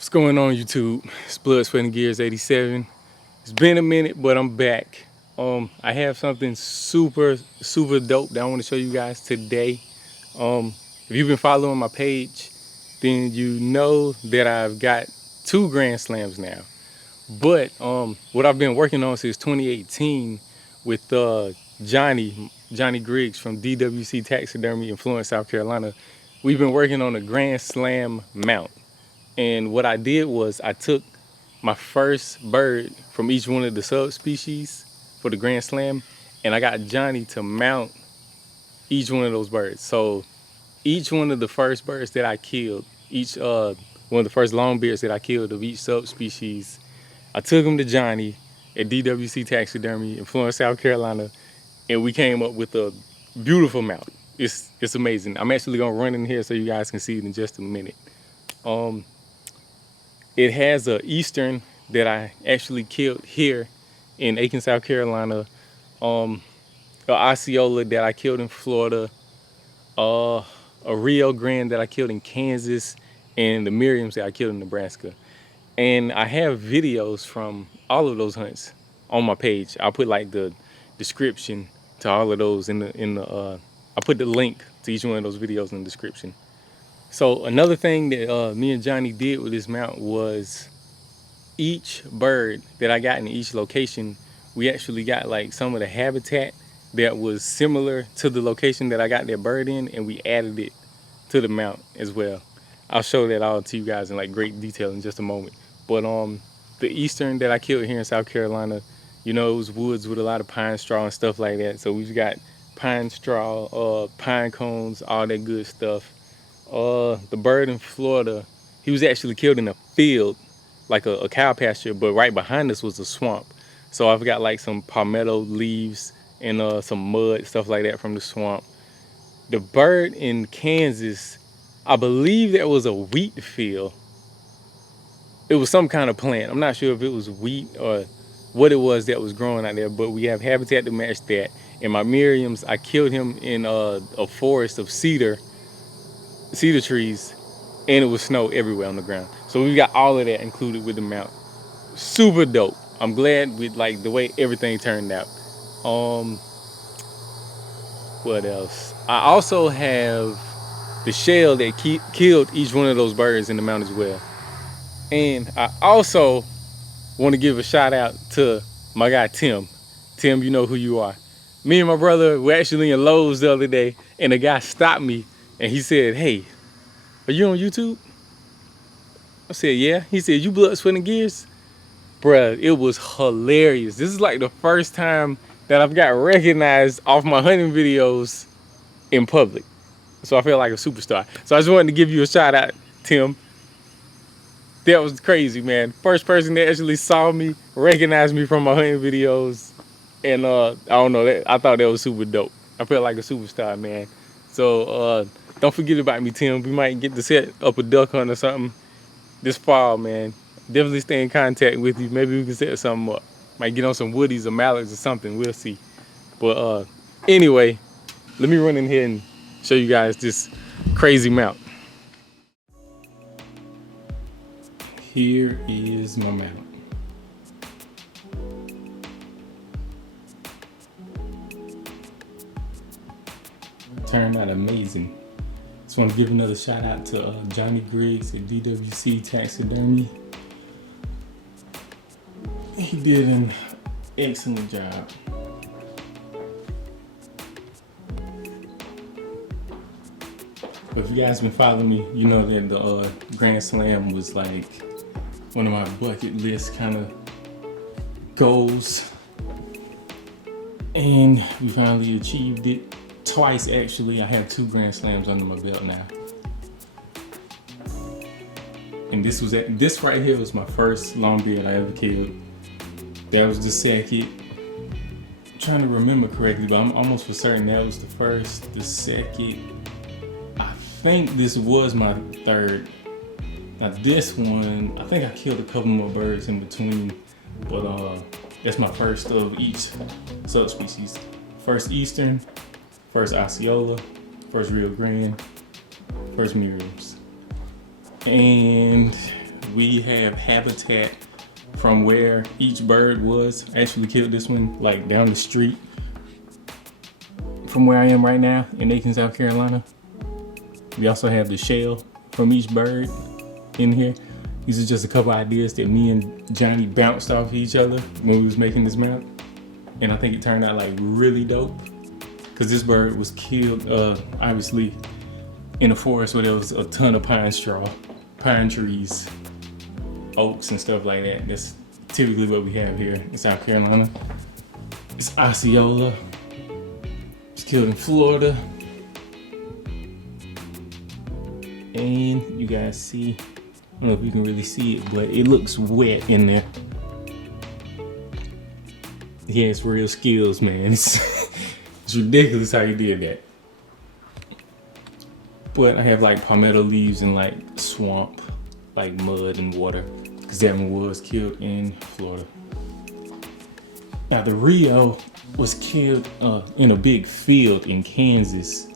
What's going on, YouTube? It's Blood, Sweat, and Gears 87. It's been a minute, but I'm back. I have something super dope that I want to show you guys today. If you've been following my page, then you know that I've got 2 Grand Slams now. But what I've been working on since 2018 with Johnny Griggs from DWC Taxidermy in Florence, South Carolina, we've been working on a Grand Slam mount. And what I did was I took my first bird from each one of the subspecies for the Grand Slam, and I got Johnny to mount each one of those birds. So each one of the first birds that I killed, each one of the first longbeards that I killed of each subspecies, I took them to Johnny at DWC Taxidermy in Florence, South Carolina, and we came up with a beautiful mount. It's amazing. I'm actually gonna run in here so you guys can see it in just a minute. It has an Eastern that I actually killed here in Aiken, South Carolina. An Osceola that I killed in Florida. A Rio Grande that I killed in Kansas, and the Merriams that I killed in Nebraska. And I have videos from all of those hunts on my page. I'll put like the description to all of those I'll put the link to each one of those videos in the description. So another thing that me and Johnny did with this mount was each bird that I got in each location, we actually got like some of the habitat that was similar to the location that I got that bird in, and we added it to the mount as well. I'll show that all to you guys in like great detail in just a moment. But the Eastern that I killed here in South Carolina, you know, it was woods with a lot of pine straw and stuff like that. So we've got pine straw, pine cones, all that good stuff. The bird in Florida, he was actually killed in a field, like a cow pasture, but right behind us was a swamp. So I've got like some palmetto leaves and some mud, stuff like that from the swamp. The bird in Kansas, I believe there was a wheat field. It was some kind of plant. I'm not sure if it was wheat or what it was that was growing out there, but we have habitat to match that. And my Merriams, I killed him in a forest of cedar trees, and it was snow everywhere on the ground. So we got all of that included with the mount. Super dope. I'm glad with like the way everything turned out. What else? I also have the shell that killed each one of those birds in the mount as well. And I also want to give a shout out to my guy Tim. Tim, you know who you are. Me and my brother were actually in Lowe's the other day, and a guy stopped me and he said, "Hey, are you on YouTube?" I said, "Yeah." He said, "You Blood, Sweat, and Gears?" Bruh, it was hilarious. This is like the first time that I've got recognized off my hunting videos in public. So I feel like a superstar. So I just wanted to give you a shout out, Tim. That was crazy, man. First person that actually saw me, recognized me from my hunting videos. And I don't know, I thought that was super dope. I felt like a superstar, man. So don't forget about me, Tim. We might get to set up a duck hunt or something this fall, man. Definitely stay in contact with you. Maybe we can set something up. Might get on some woodies or mallards or something. We'll see. But anyway, let me run in here and show you guys this crazy mount. Here is my mount. Turned out amazing. Just want to give another shout out to Johnny Griggs at DWC Taxidermy. He did an excellent job. But if you guys been following me, you know that the Grand Slam was like one of my bucket list kind of goals. And we finally achieved it. Twice actually. I have 2 Grand Slams under my belt now. And this right here was my first longbeard I ever killed. That was the second. I'm trying to remember correctly, but I'm almost for certain that was the first. The second, I think this was my third. Now this one, I think I killed a couple more birds in between, but that's my first of each subspecies. First Eastern, first Osceola, first Rio Grande, first Merriams. And we have habitat from where each bird was. I actually killed this one like down the street from where I am right now in Aiken, South Carolina. We also have the shell from each bird in here. These are just a couple ideas that me and Johnny bounced off each other when we was making this mount. And I think it turned out like really dope. Cause this bird was killed, obviously, in a forest where there was a ton of pine straw, pine trees, oaks and stuff like that. That's typically what we have here in South Carolina. It's Osceola. It's killed in Florida. And you guys see, I don't know if you can really see it, but it looks wet in there. He has real skills, man. It's ridiculous how he did that. But I have like palmetto leaves and like swamp, like mud and water, because that one was killed in Florida. Now the Rio was killed in a big field in Kansas.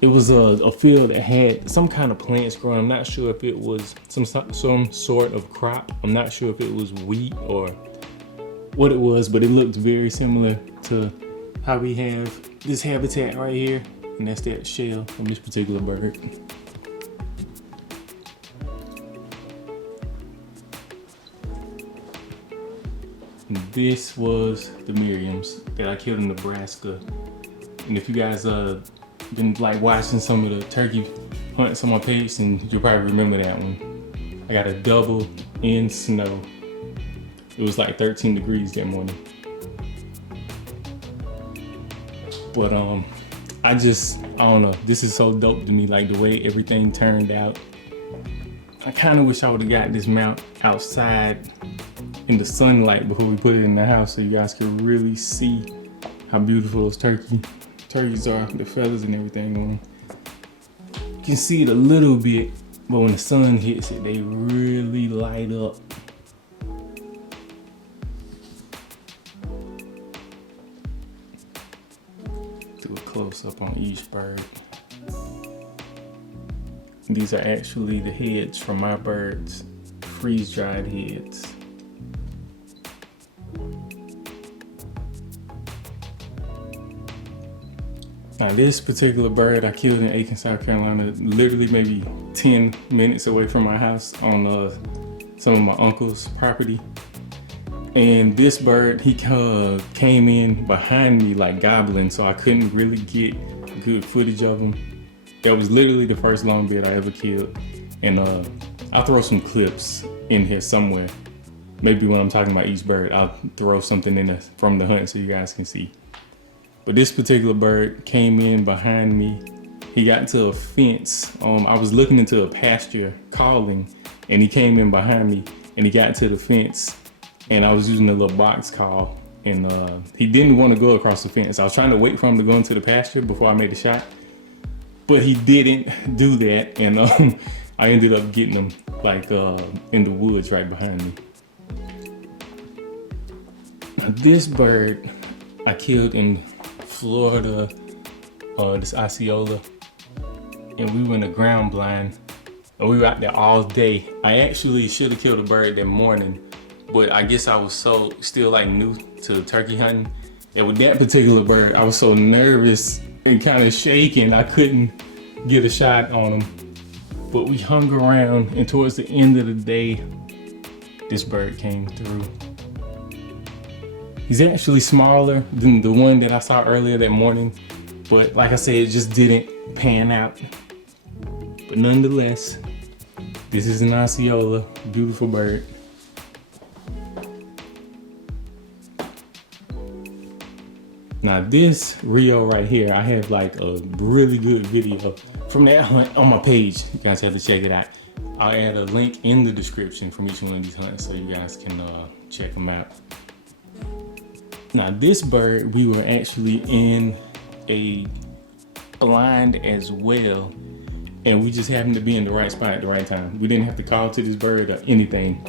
It was a field that had some kind of plants growing. I'm not sure if it was some sort of crop. I'm not sure if it was wheat or what it was, but it looked very similar to how we have this habitat right here, and that's that shell from this particular bird. And this was the Merriams that I killed in Nebraska. And if you guys been like watching some of the turkey hunts on my page, then you'll probably remember that one. I got a double in snow. It was like 13 degrees that morning. But I don't know, this is so dope to me, like the way everything turned out. I kind of wish I would have got this mount outside in the sunlight before we put it in the house so you guys could really see how beautiful those turkeys are, the feathers and everything on them. You can see it a little bit, but when the sun hits it, they really light up. Do a close up on each bird. These are actually the heads from my birds, freeze-dried heads. Now this particular bird I killed in Aiken, South Carolina, literally maybe 10 minutes away from my house on some of my uncle's property. And this bird, he came in behind me like gobbling, so I couldn't really get good footage of him. That was literally the first long beard I ever killed. And I'll throw some clips in here somewhere. Maybe when I'm talking about each bird, I'll throw something in from the hunt so you guys can see. But this particular bird came in behind me. He got into a fence. I was looking into a pasture calling, and he came in behind me and he got into the fence, and I was using a little box call, and he didn't want to go across the fence. I was trying to wait for him to go into the pasture before I made the shot, but he didn't do that, and I ended up getting him like in the woods right behind me. Now this bird I killed in Florida, this Osceola, and we went a ground blind, and we were out there all day. I actually should have killed a bird that morning, but I guess I was still like new to turkey hunting, and with that particular bird, I was so nervous and kind of shaking, I couldn't get a shot on him. But we hung around, and towards the end of the day, this bird came through. He's actually smaller than the one that I saw earlier that morning, but like I said, it just didn't pan out. But nonetheless, this is an Osceola, beautiful bird. Now this Rio right here, I have like a really good video from that hunt on my page. You guys have to check it out. I'll add a link in the description from each one of these hunts so you guys can check them out. Now this bird, we were actually in a blind as well, and we just happened to be in the right spot at the right time. We didn't have to call to this bird or anything.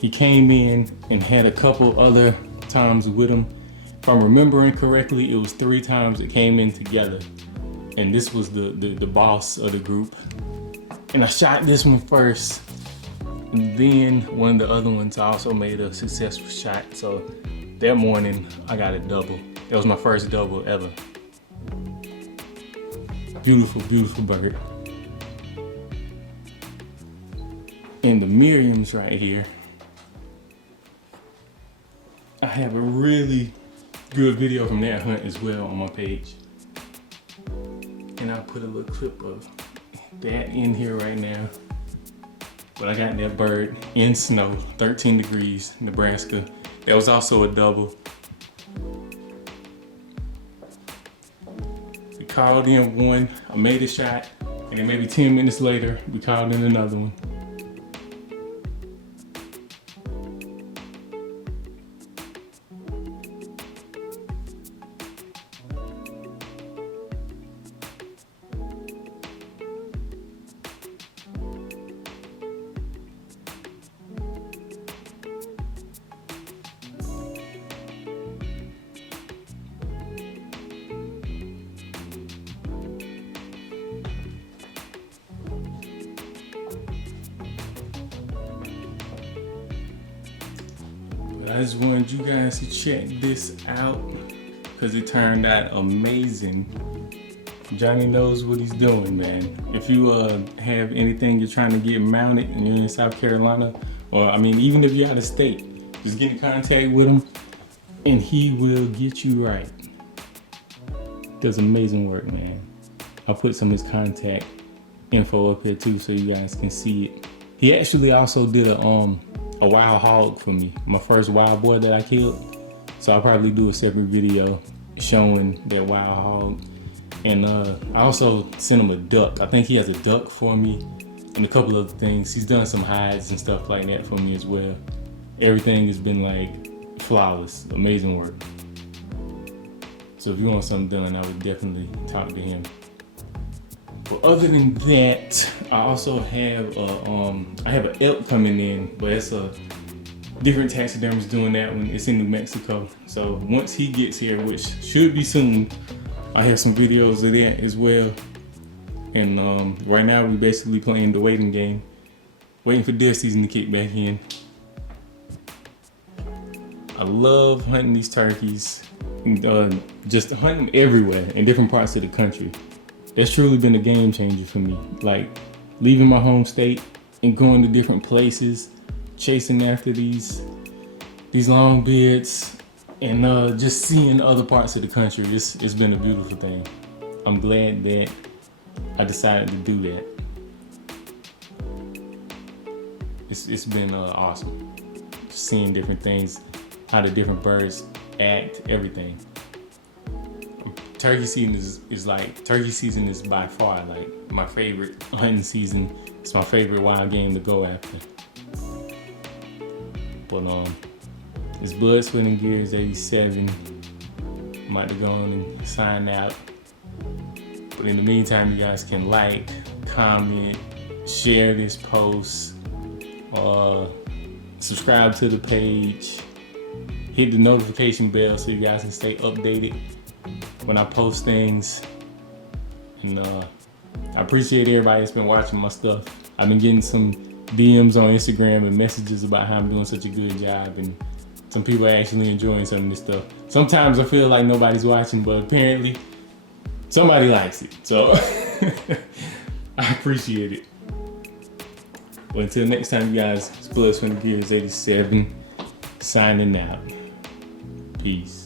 He came in and had a couple other times with him. If I'm remembering correctly, it was 3 times it came in together, and this was the boss of the group. And I shot this one first. And then one of the other ones I also made a successful shot. So that morning I got a double. That was my first double ever. Beautiful, beautiful bird. And the Merriam's right here. I have a really good video from that hunt as well on my page. And I'll put a little clip of that in here right now. But I got that bird in snow, 13 degrees, Nebraska. That was also a double. We called in one, I made a shot, and then maybe 10 minutes later, we called in another one. I just wanted you guys to check this out because it turned out amazing. Johnny knows what he's doing, man. If you have anything you're trying to get mounted and you're in South Carolina, or I mean, even if you're out of state, just get in contact with him and he will get you right. Does amazing work, man. I'll put some of his contact info up here too so you guys can see it. He actually also did a wild hog for me, my first wild boar that I killed. So I'll probably do a separate video showing that wild hog. And I also sent him a duck. I think he has a duck for me and a couple other things. He's done some hides and stuff like that for me as well. Everything has been like flawless, amazing work. So if you want something done, I would definitely talk to him. But other than that, I also have I have an elk coming in, but it's a different taxidermist doing that one. It's in New Mexico. So once he gets here, which should be soon, I have some videos of that as well. And right now we're basically playing the waiting game, waiting for deer season to kick back in. I love hunting these turkeys, and, just hunting everywhere in different parts of the country. That's truly been a game changer for me. Like leaving my home state and going to different places, chasing after these long beards, and just seeing other parts of the country. It's been a beautiful thing. I'm glad that I decided to do that. It's been awesome. Seeing different things, how the different birds act, everything. Turkey season turkey season is by far like my favorite hunting season. It's my favorite wild game to go after. But it's Blood, Sweat, and Gears 87. I'm about to go on and sign out. But in the meantime, you guys can like, comment, share this post, subscribe to the page, hit the notification bell so you guys can stay updated when I post things. And I appreciate everybody that's been watching my stuff. I've been getting some DMs on Instagram and messages about how I'm doing such a good job, and some people are actually enjoying some of this stuff. Sometimes I feel like nobody's watching, but apparently somebody likes it. So I appreciate it. Well, until next time, you guys, it's Blood, Sweat, and Gears 87 signing out. Peace.